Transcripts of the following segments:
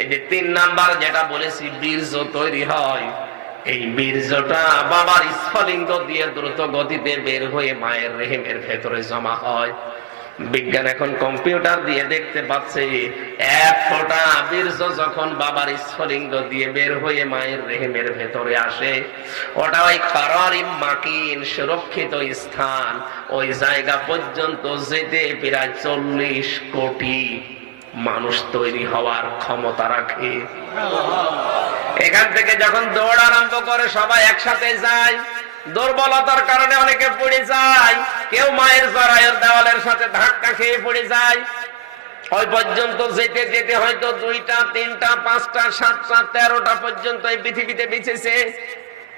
এই যে তিন নাম্বার যেটা বলেছি, বীর্য তৈরি হয়। এই বীর্যটা বাবার স্ফলিঙ্গ দিয়ে দ্রুত গতিতে বের হয়ে মায়ের রেহেমের ভেতরে জমা হয়। বিজ্ঞান এখন কম্পিউটার দিয়ে দেখতে পাচ্ছে, এক ফোঁটা বীর্য যখন বাবার স্ফলিঙ্গ দিয়ে বের হয়ে মায়ের রেহেমের ভেতরে আসে, ওটা ওই কারারি মাকিন সুরক্ষিত স্থান। ওই জায়গা পর্যন্ত যেতে প্রায় চল্লিশ কোটি মানুষ তৈরি হওয়ার ক্ষমতা রাখে। এখান থেকে যখন দৌড় আরম্ভ করে, সবাই একসাথে যায়। দুর্বলতার কারণে অনেকে পড়ে যায়। কেউ মায়ের জরায়ের দেওয়ালের সাথে ধাক্কা খেয়ে পড়ে যায়। ওই পর্যন্ত যেতে যেতে হয়তো দুইটা, তিনটা, পাঁচটা, সাতটা, তেরোটা পর্যন্ত এই পৃথিবীতে বেঁচেছে।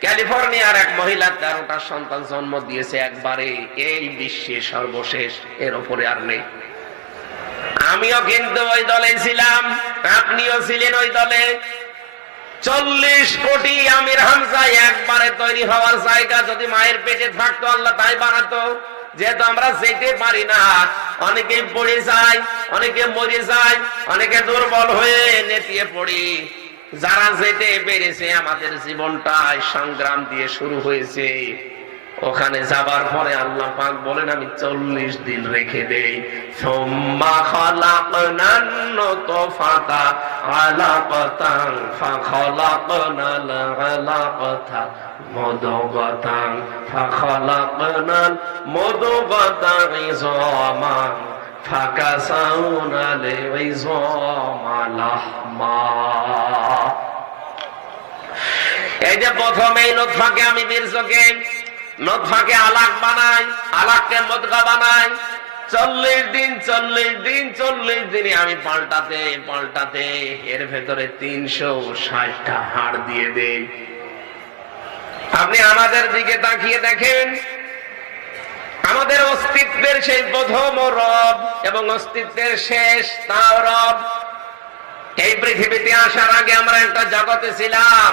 ক্যালিফোর্নিয়ার এক মহিলা তেরোটা সন্তান জন্ম দিয়েছে একবারে। এই বিশ্বে সর্বশেষ, এর ওপরে আর নেই। আমিও কিন্তু ওই দলে ছিলাম, আপনিও ছিলেন ওই দলে। চল্লিশ কোটি আমির হামজা একবারে তৈরি হওয়ার জায়গা যদি মায়ের পেটে থাকতো, আল্লাহ তাই বানাতো। যেহেতু আমরা যেতে পারি না, অনেকে পড়ে যায়, অনেকে মরে যায়, অনেকে দুর্বল হয়ে নেতিয়ে পড়ি। যারা যেতে পেরেছে, আমাদের জীবনটাই সংগ্রাম দিয়ে শুরু হয়েছে। ওখানে যাবার পরে আল্লাহ পাক বলেন, আমি চল্লিশ দিন রেখে দেই। এই যে প্রথম এই লোকফাকে আমি বীরজকে নদফাকে আলাক বানাই আলাককে মদগা বানাই চল্লিশ দিন চল্লিশ দিন, চল্লিশ দিনে আমি পাল্টাতে পাল্টাতে এর ভেতরে তিনশো ষাটটা হাড় দিয়ে দেই। আপনি আমাদের দিকে তাকিয়ে দেখেন, আমাদের অস্তিত্বের সেই প্রথম রব এবং অস্তিত্বের শেষ তাও রব। এই পৃথিবীতে আসার আগে আমরা একটা জগতে ছিলাম।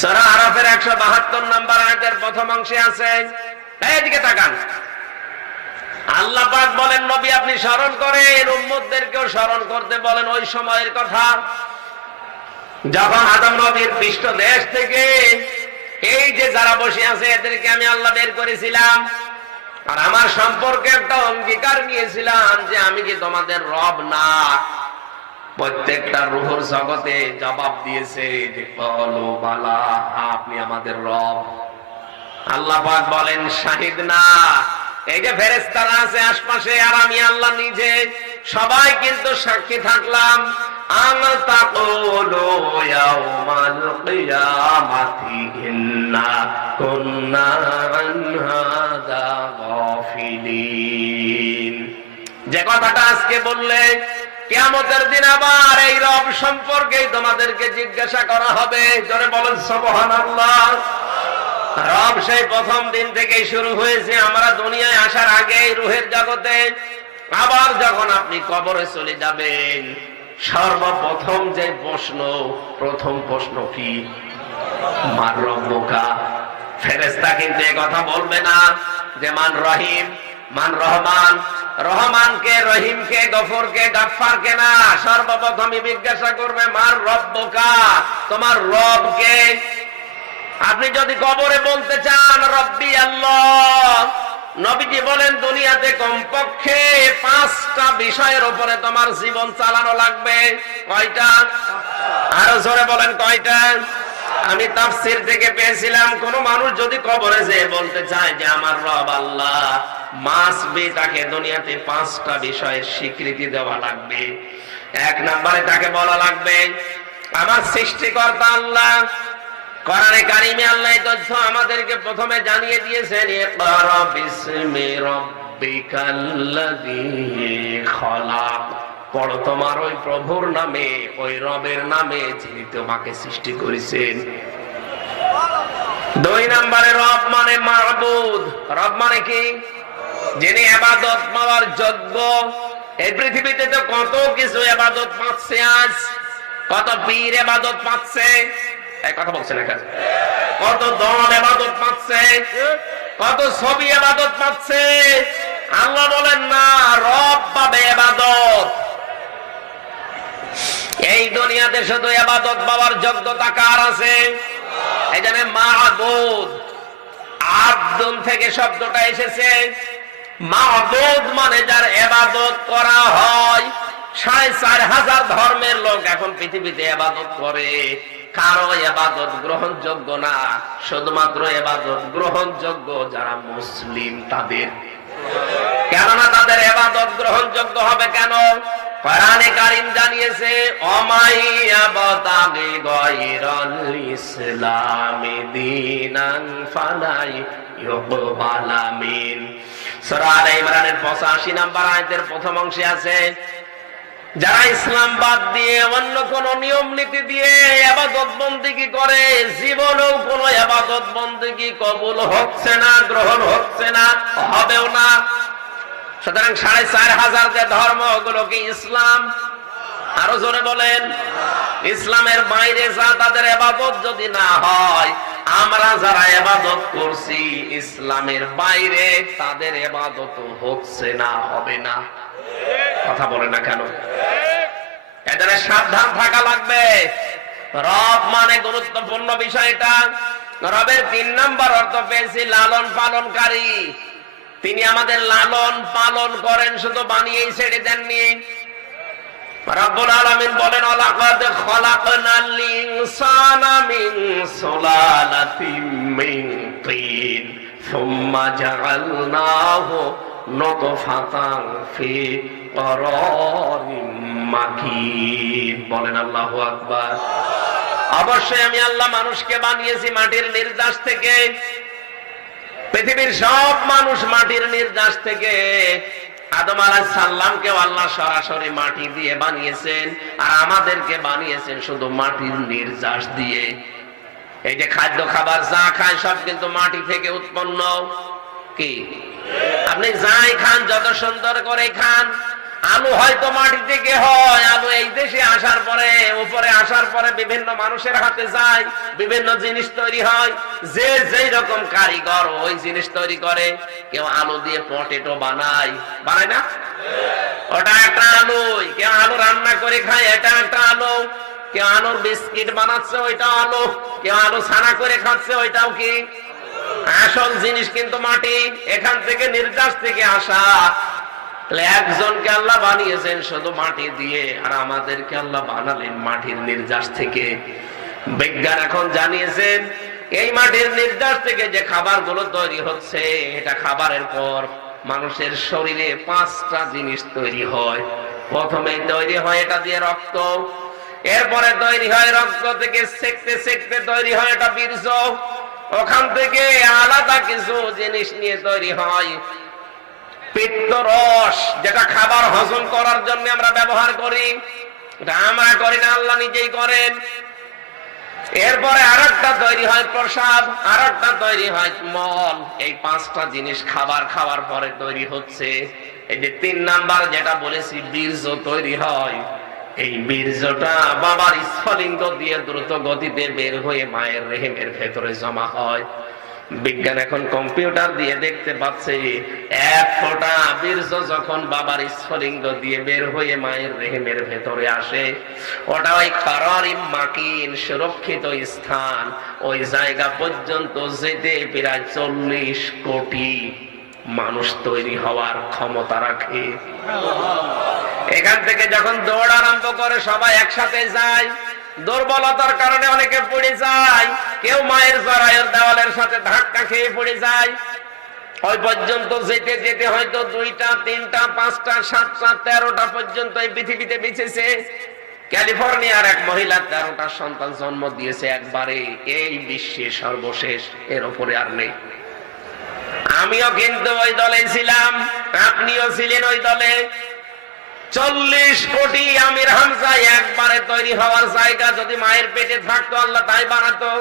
সরা আরাফের একশো বাহাত্তর নম্বর প্রথম অংশে আছে তাকান। আল্লাহ পাক বলেন, নবী, আপনি স্মরণ স্মরণ করতে বলেন। ওই সময়ের কথা, যখন আদম নবীর পৃষ্ঠ দেশ থেকে, এই যে যারা বসে আছে, এদেরকে আমি আল্লাহ বের করেছিলাম। আর আমার সম্পর্কে একটা অঙ্গীকার নিয়েছিলাম যে, আমি কি তোমাদের রব না? প্রত্যেকটা রুহুর জগতে জবাব দিয়েছে যে বলো বালা, আপনি আমাদের রব। আল্লাহ বলেন, শাহিদ না, এই যে ফেরেস্তারা আছে আশপাশে আর আমি আল্লাহ নিজে, সবাই কিন্তু সাক্ষী থাকলাম। যে কথাটা আজকে বললে কেয়ামতের দিন আবার এই রব সম্পর্কে তোমাদেরকে জিজ্ঞাসা করা হবে। জোরে বলেন, সুবহানাল্লাহ। রব সেই প্রথম দিন থেকেই শুরু হয়েছে। আমরা দুনিয়ায় আসার আগে রুহের জগতে আবার যখন আপনি কবরে চলে যাবেন, সর্বপ্রথম যে প্রশ্ন, প্রথম প্রশ্ন কি? মার রব্বুকা। ফেরেস্তা কিন্তু কথা বলবে না যে, মান রহিম, মান রহমান রহমানকে, রহিমকে, গফরকে গাফারকে না, সর্বপ্রথমই জিজ্ঞাসা করবে, মার রব্বকা? তোমার রবকে। আপনি যদি কবরে বলতে চান, রব্বি আল্লাহ। নবীজি বলেন, দুনিয়াতে কমপক্ষে পাঁচটা বিষয়ের উপরে তোমার জীবন চালানো লাগবে। কয়টা? আরও জোরে বলেন, কয়টা? আমি তাফসির থেকে পেয়েছিলাম, কোন মানুষ যদি কবরে যে বলতে চায় যে, আমার রব আল্লাহ। মাসবে তাকে দুনিয়াতে পাঁচটা বিষয়ের স্বীকৃতি দেওয়া লাগবে। এক নম্বরে তাকে বলা লাগবে, আমার সৃষ্টিকর্তা আল্লাহ, কোরআনে কারিমে আল্লাহ তথ্য আমাদেরকে প্রথমে জানিয়ে দিয়েছেন পড়ো তোমার ওই প্রভুর নামে, ওই রবের নামে যিনি তোমাকে সৃষ্টি করেছেন। দুই নম্বরে রব মানে মাহবুদ রব মানে কি? যিনি এবাদত পাওয়ার যোগ্য, এই পৃথিবীতে তো কত কিছু এবাদত পাচ্ছে আজ, কত পীর এবাদত পাচ্ছে কথা কত দল এবাদত পাচ্ছে, কত ছবি এবাদত পাচ্ছে, আল্লাহ বলেন না, রব পাবে এবাদত এই দুনিয়াতে শুধু এবাদত পাওয়ার যোগ্যতা কার আছে? এখানে মাহবুদ আব্দুল থেকে শব্দটা এসেছে। মাহবুদ মানে যার এবাদত করা হয়। সাড়ে চার হাজার ধর্মের লোক এখন পৃথিবীতে এবাদত করে। কারও এবাদত গ্রহণযোগ্য না, শুধুমাত্র এবাদত গ্রহণযোগ্য যারা মুসলিম তাদের। কেননা তাদের এবাদত গ্রহণযোগ্য হবে কেন? কোরআনে কারিম জানিয়েছে অমাইয়াবতাগি গায়রাল ইসলামি দীনান ফালাই ইউকবালা সূরা আলে ইমরানের 85 নম্বর প্রথম অংশে আছে, যারা ইসলাম বাদ দিয়ে অন্য কোন নিয়ম নীতি দিয়ে আবাদত করে? জীবনেও কোন আবাদত কবুল হচ্ছে না, গ্রহণ হচ্ছে না, হবেও না? সুতরাং সাড়ে চার হাজার যে ধর্ম, ওগুলো কি ইসলাম? আরও জোরে বলেন, ইসলামের বাইরে যা তাদের এবাদত যদি না হয় আমরা যারা এবাদত করছি ইসলামের বাইরে, তাদের এবাদত হচ্ছে না, হবে না। কথা বলে না কেন? এদের সাবধান থাকা লাগবে। রব মানে গুরুত্বপূর্ণ বিষয়টা। রবের তিন নম্বর অর্থ পেয়েছি লালন পালনকারী। তিনি আমাদের লালন পালন করেন, শুধু বানিয়েই ছেড়ে দেননি। রব্বুল আলামিন বলেন লাকাদ খলাকনাল ইনসানা মিন সুলালাতিন বলেন আল্লাহু আকবার। অবশ্যই আমি আল্লাহ মানুষকে বানিয়েছি মাটির নির্যাস থেকে। পৃথিবীর সব মানুষ মাটির নির্যাস থেকে। আদম আলাহ সাল্লামকেও আল্লাহ সরাসরি মাটি দিয়ে বানিয়েছেন। আর আমাদেরকে বানিয়েছেন শুধু মাটির নির্যাস দিয়ে। এই যে খাদ্য খাবার যা খায় সব কিন্তু মাটি থেকে উৎপন্ন। কি? আপনি যাই খান, যত সুন্দর করে খান, আলু হয়তো মাটি থেকে হয়, আলু এই দেশে আসার পরে, উপরে আসার পরে বিভিন্ন মানুষের হাতে যায়, বিভিন্ন জিনিস তৈরি হয়, যে যেই রকম কারিগর ওই জিনিস তৈরি করে, কেউ আলু দিয়ে পটেটো বানায়। বানায় না? ওটা একটা আলু কেউ আলু রান্না করে খায়, এটা একটা আলু। কেউ বিস্কিট বানাচ্ছে, ওইটা কেউ ছানা করে খাচ্ছে, ওইটাও কি? আসল জিনিস কিন্তু মাটি। এখান থেকে নির্যাস থেকে আসা। একজনকে আল্লাহ বানিয়েছেন শুধু মাটি দিয়ে, আর আমাদেরকে আল্লাহ বানালেন মাটির নির্যাস থেকে। বিজ্ঞান এখন জানিয়েছেন, এই মাটির নির্যাস থেকে যে খাবারগুলো তৈরি হচ্ছে, এটা খাবারের পর মানুষের শরীরে পাঁচটা জিনিস তৈরি হয়। প্রথমে তৈরি হয় এটা দিয়ে রক্ত। এরপরে তৈরি হয় রক্ত থেকে সেকতে সেকতে তৈরি হয় এটা বীর্য। ওখান থেকে আলাদা কিছু জিনিস নিয়ে তৈরি হয়। পিত্তরস যেটা খাবার হজম করার জন্য আমরা ব্যবহার করি। আমরা করি না, আল্লাহ নিজেই করেন। এরপরে আরেকটা তৈরি হয় প্রসাদ, আরেকটা তৈরি হয় মল। এই পাঁচটা জিনিস খাবার খাওয়ার পরে তৈরি হচ্ছে। এই যে তিন নাম্বার যেটা বলেছি, বীর্য তৈরি হয়। এই বীর্যটা বাবার স্ফলিঙ্গ দিয়ে দ্রুত গতিতে বের হয়ে মায়ের রেহেমের ভেতরে জমা হয়। বিজ্ঞান এখন কম্পিউটার দিয়ে দেখতে পাচ্ছে, এক ফোঁটা বীর্য যখন বাবার স্ফলিঙ্গ দিয়ে বের হয়ে মায়ের রেহেমের ভেতরে আসে, ওটা ওই খরারিম মাকিন সুরক্ষিত স্থান। ওই জায়গা পর্যন্ত যেতে প্রায় চল্লিশ কোটি মানুষ তৈরি হওয়ার ক্ষমতা রাখে। এখান থেকে যখন দৌড় আরম্ভ করে সবাই একসাথে যায়, দুর্বলতার কারণে অনেকে পড়ে যায়, কেউ মায়ের জরায়ের দেওয়ালের সাথে ধাক্কা খেয়ে পড়ে যায়। ওই পর্যন্ত যেতে যেতে হয়তো দুইটা, তিনটা, পাঁচটা, সাতটা, তেরোটা পর্যন্ত এই পৃথিবীতে বেঁচেছে। ক্যালিফোর্নিয়ার এক মহিলা তেরোটা সন্তান জন্ম দিয়েছে একবারে। এই বিশ্বে সর্বশেষ, এর উপরে আর নেই। আমিও কিন্তু ওই দলে ছিলাম, আপনিও ছিলেন ওই দলে। চল্লিশ কোটি আমির হামজা একবারে তৈরি হওয়ার জায়গা যদি মায়ের পেটে থাকতো, আল্লাহ তাই বানাতো।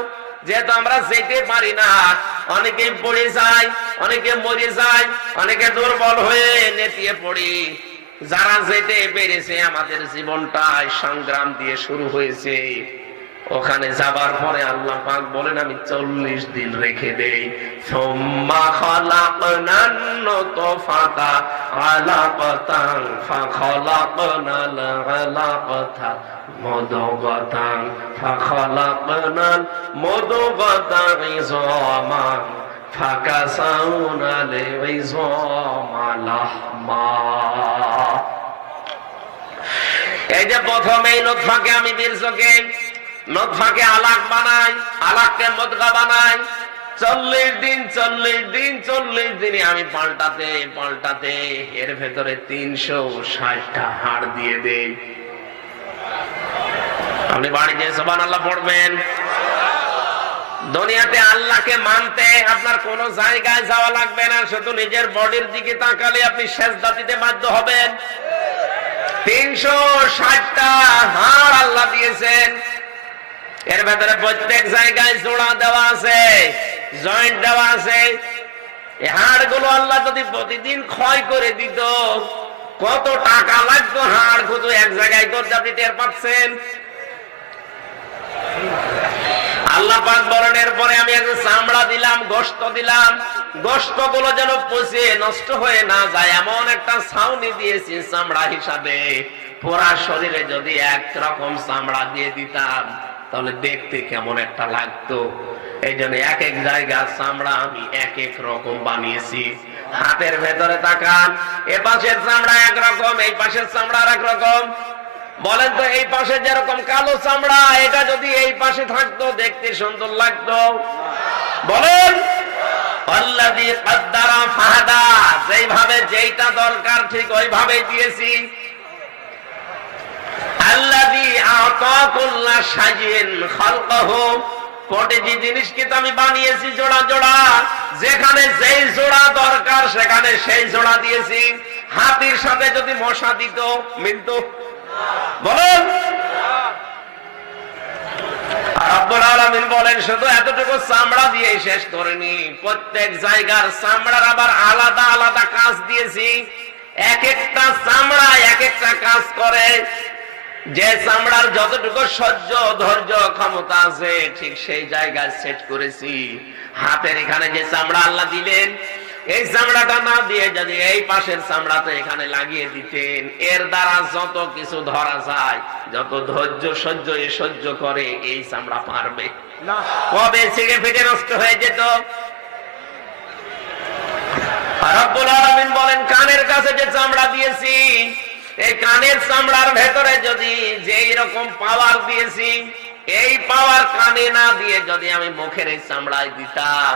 যেহেতু আমরা যেতে পারি না অনেকে পড়ে যায়, অনেকে মরে যায়, অনেকে দুর্বল হয়ে নেতিয়ে পড়ি। যারা যেতে পেরেছে, আমাদের জীবনটাই সংগ্রাম দিয়ে শুরু হয়েছে। ওখানে যাবার পরে আল্লাহ পাক বলেন, আমি চল্লিশ দিন রেখে দেই। লাহমা। এই যে প্রথমে এই নোৎফাকে আমি বীরজকে নোৎফাকে আলাক বানাই, আলাককে মদগা বানাই। চল্লিশ দিন চল্লিশ দিন, চল্লিশ দিনে আমি পাল্টাতে পাল্টাতে এর ভেতরে তিনশো ষাটটা হাড় দিয়ে দেই। আপনি বাড়িতে সবান আল্লাহ পড়বেন। দুনিয়াতে আল্লাহকে মানতে আপনার কোন জায়গায় যাওয়া লাগবে না, শুধু নিজের বডির দিকে তাকালে আপনি শেষ দাতিতে বাধ্য হবেন। তিনশো ষাটটা হাড় আল্লাহ দিয়েছেন। এর ভেতরে প্রত্যেক জায়গায় জোড়া দেওয়া আছে জয়েন্ট দেওয়া আছে। এই হাড়গুলো আল্লাহ যদি প্রতিদিন ক্ষয় করে দিত, কত টাকা লাগতো হাড় শুধু এক জায়গায় করতে আপনি টের পাচ্ছেন? আল্লাহ পাক বলেন, এরপরে আমি একটা চামড়া দিলাম গোস্ত দিলাম। গোস্তগুলো যেন পচে, নষ্ট হয়ে না যায়, এমন একটা ছাউনি দিয়েছি চামড়া হিসাবে। পুরা শরীরে যদি এক রকম চামড়া দিয়ে দিতাম তাহলে দেখতে কেমন একটা লাগতো। এই জন্য এক এক জায়গার চামড়া আমি এক এক রকম বানিয়েছি। হাতের ভেতরে তাকান, এ পাশের চামড়া একরকম, এই পাশের চামড়া আর রকম। বলেন তো, এই পাশে যেরকম কালো চামড়া, এটা যদি এই পাশে থাকতো, দেখতে সুন্দর লাগতো। বলেন যেইভাবে যেইটা দরকার ঠিক ওইভাবেই দিয়েছি। হাতির সাথে যদি মশা দিত বলেন বলেন, শুধু এতটুকু চামড়া দিয়ে শেষ করেনি। প্রত্যেক জায়গার চামড়ার আবার আলাদা আলাদা কাজ দিয়েছি। এক একটা চামড়া এক একটা কাজ করে। যে চামড়ার যতটুকু সহ্য ধৈর্য ক্ষমতা আছে ঠিক সেই জায়গায় সেট করেছি। হাতের এখানে যে চামড়া আল্লাহ দিলেন এই চামড়াটা না দিয়ে যদি এই পাশের চামড়াতে এখানে লাগিয়ে দিতেন এর দ্বারা যত কিছু ধরা যায় যত ধৈর্য সহ্য এ সহ্য করে এই চামড়া পারবে। কবে ছিঁড়ে ফেটে নষ্ট হয়ে যেত? রব্বুল আলামিন বলেন কানের কাছে যে চামড়া দিয়েছি এই কানের চামড়ার ভেতরে যদি যেই রকম পাওয়ার দিয়েছি, এই পাওয়ার কানে না দিয়ে যদি আমি মুখের এই চামড়ায় দিতাম,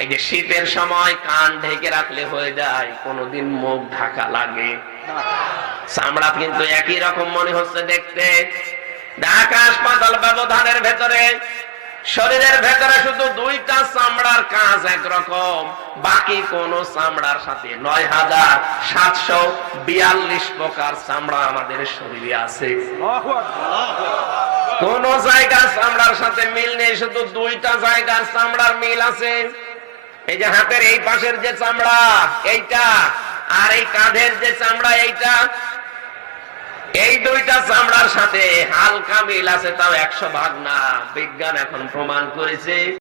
এই যে শীতের সময় কান ঢেকে রাখলে হয়ে যায়, কোনোদিন মুখ ঢাকা লাগে। চামড়া কিন্তু একই রকম মনে হচ্ছে দেখতে। আকাশ পাতাল ব্যবধানের ভেতরে শরীরের ভেতরে শুধু দুইটা চামড়ার কাজ একরকম বাকি কোন চামড়ার সাথে নয় হাজার সাতশো বিয়াল্লিশ প্রকার চামড়া আমাদের শরীরে আছে। কোন জায়গার চামড়ার সাথে মিল নেই শুধু দুইটা জায়গার চামড়ার মিল আছে। এই যে হাতের এই পাশের যে চামড়া এইটা আর এই কাঁধের যে চামড়া এইটা এই দুইটা চামড়ার সাথে হালকা মিল আছে, তাও একশো ভাগ না। বিজ্ঞান এখন প্রমাণ করেছে।